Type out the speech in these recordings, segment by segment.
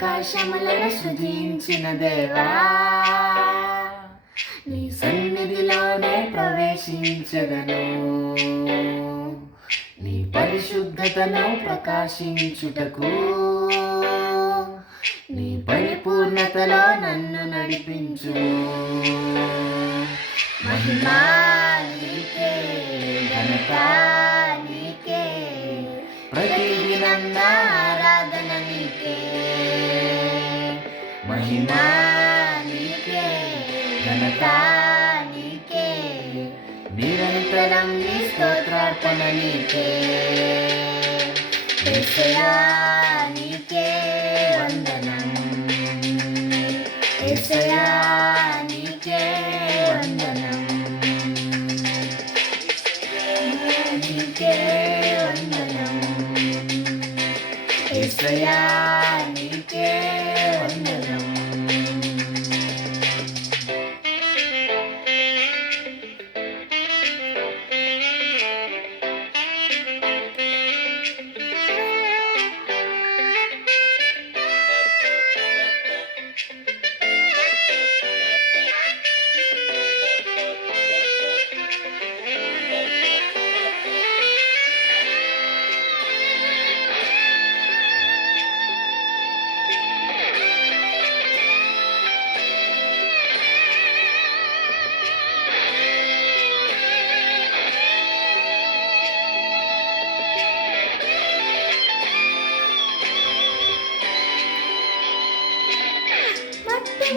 ఆకాశములను సృజించిన దేవా, నీ సన్నిధిలోనే ప్రవేశించెదను. నీ పరిశుద్ధతను ప్రకాశించుటకు నీ పరిపూర్ణతలో నన్ను నడిపించు. మహిమా నీకే, ఘనత నీకే, ప్రతిదినం నా ఆరాధన నీకే. మహిమా నీకే, ఘనత నీకే, నిరంతరం నీ స్తోత్రార్పణ నీకే. యేసయ్యా నీకే వందనం, యేసయ్యా నీకే వందనం, నీకే వందనం, యేసయ్యా నీకే వందనం.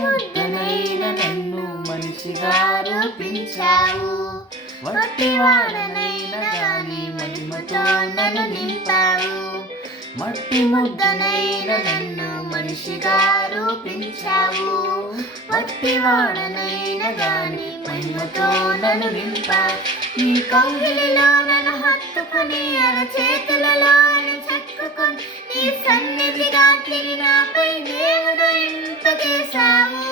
ముద్దనైన నన్ను మనిషిగా రూపించావు, వట్టివాడనైన గాని మహిమతో నన్ను నింపావు. మట్టి ముద్దనైన నన్ను మనిషిగా రూపించావు, వట్టివాడనైన గాని మహిమతో నన్ను నింపావు. నీ కౌగిలిలో నన్ను హత్తుకుని అరచేతులలో చెక్కుకొని నీ సన్నిధిగా తిరిగి నాపై దేవుడు ఇంపజేశావు.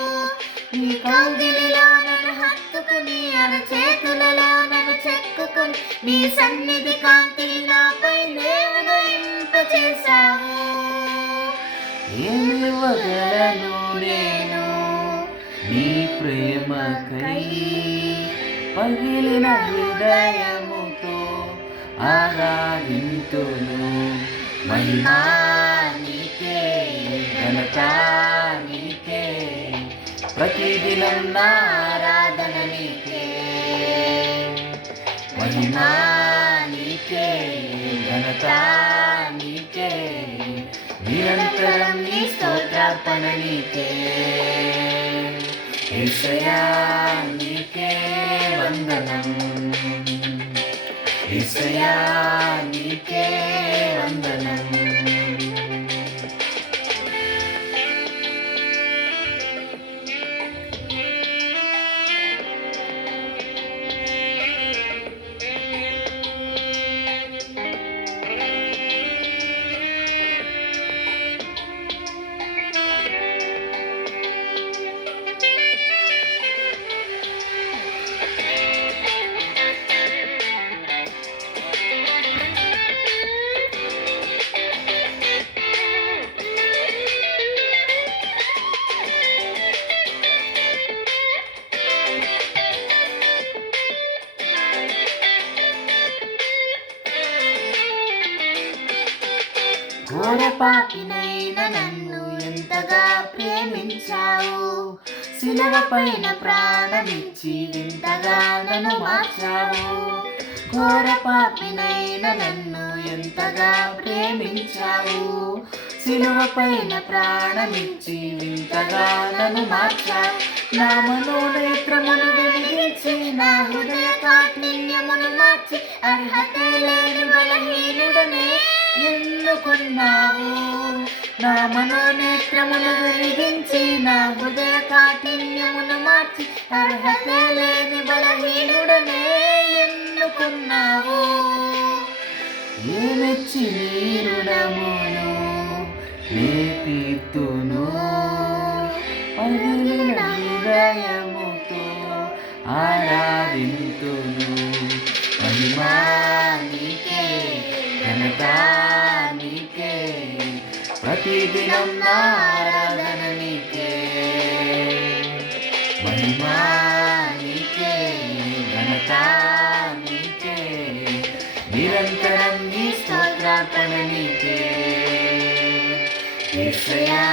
నీ కౌగిలిలో నన్ను హత్తుకుని అరచేతులలో నన్ను చెక్కుకొని నీ సన్నిధి కాంతి నాపై దేవుడు ఇంపజేశావు. ఏమి వదలను నేను నీ ప్రేమకై, పగిలిన హృదయముతో ఆరాధింతును. మహిమా నీకే, ఘనత నీకే, ప్రతిదినం నా ఆరాధన నీకే. మహిమా నీకే, ఘనత నీకే, నిరంతరం నీ స్తోత్రార్పణ నీకే. యేసయ్యా నీకే వందనం, యేసయ్యా నీకే వందనం. ఘోర పాపినైన నన్ను ఎంతగా ప్రేమించావు, శిలువ పైన ప్రాణమిచ్చి వింతగా నన్ను మార్చావు. ఘోర పాపినైన నన్ను ఎంతగా ప్రేమించావు, శిలువ పైన ప్రాణమిచ్చి వింతగా నన్ను మార్చావు. నా మనోనేత్రమును వెలిగించి నా హృదయ కాఠిన్యమును మార్చి అర్హత లేని బలహీనుడనే ఎన్నుకున్నావు. నా మనోనేత్రమును వెలిగించి నా హృదయ కాఠిన్యమును మార్చి అర్హత లేని బలహీనుడనే ఎన్నుకున్నావు. ఏమెచ్చి నీ రుణమును నే తీర్తును, పగిలిన హృదయముతో ఆరాధింతును. మహిమా నీకే, ఘనత నీకే, ప్రతిదినం నా ఆరాధన నీకే, మహిమా నీకే, ఘనత నీకే, నిరంతరం నీ స్తోత్రార్పణ నీకే. యేసయ్యా